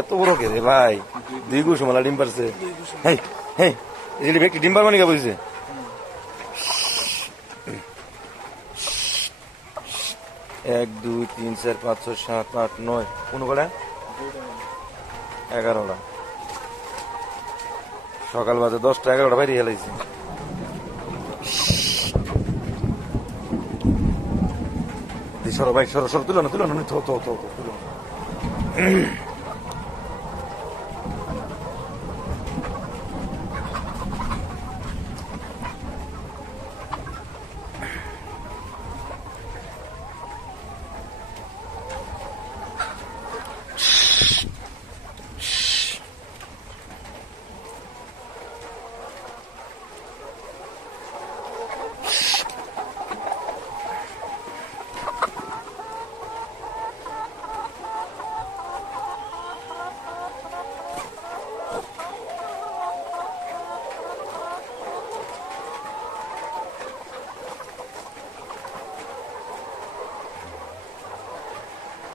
এত বড় কে রে ভাই? দুই কুসুমালা ডিম পারছে। হ্যাঁ হ্যাঁ এই ব্যক্তি ডিম পারবা নিকা বুঝছে এক, দুই, তিন, চার, পাঁচ, ছয়, সাত, আট, নয়, কোন কটা এগারোটা। সকাল বাজে দশটা, এগারোটা, বাইরে হেলাইছে সরো ভাই, সরো সরো, তুলো না তুলো না তো তো তো তুলো না।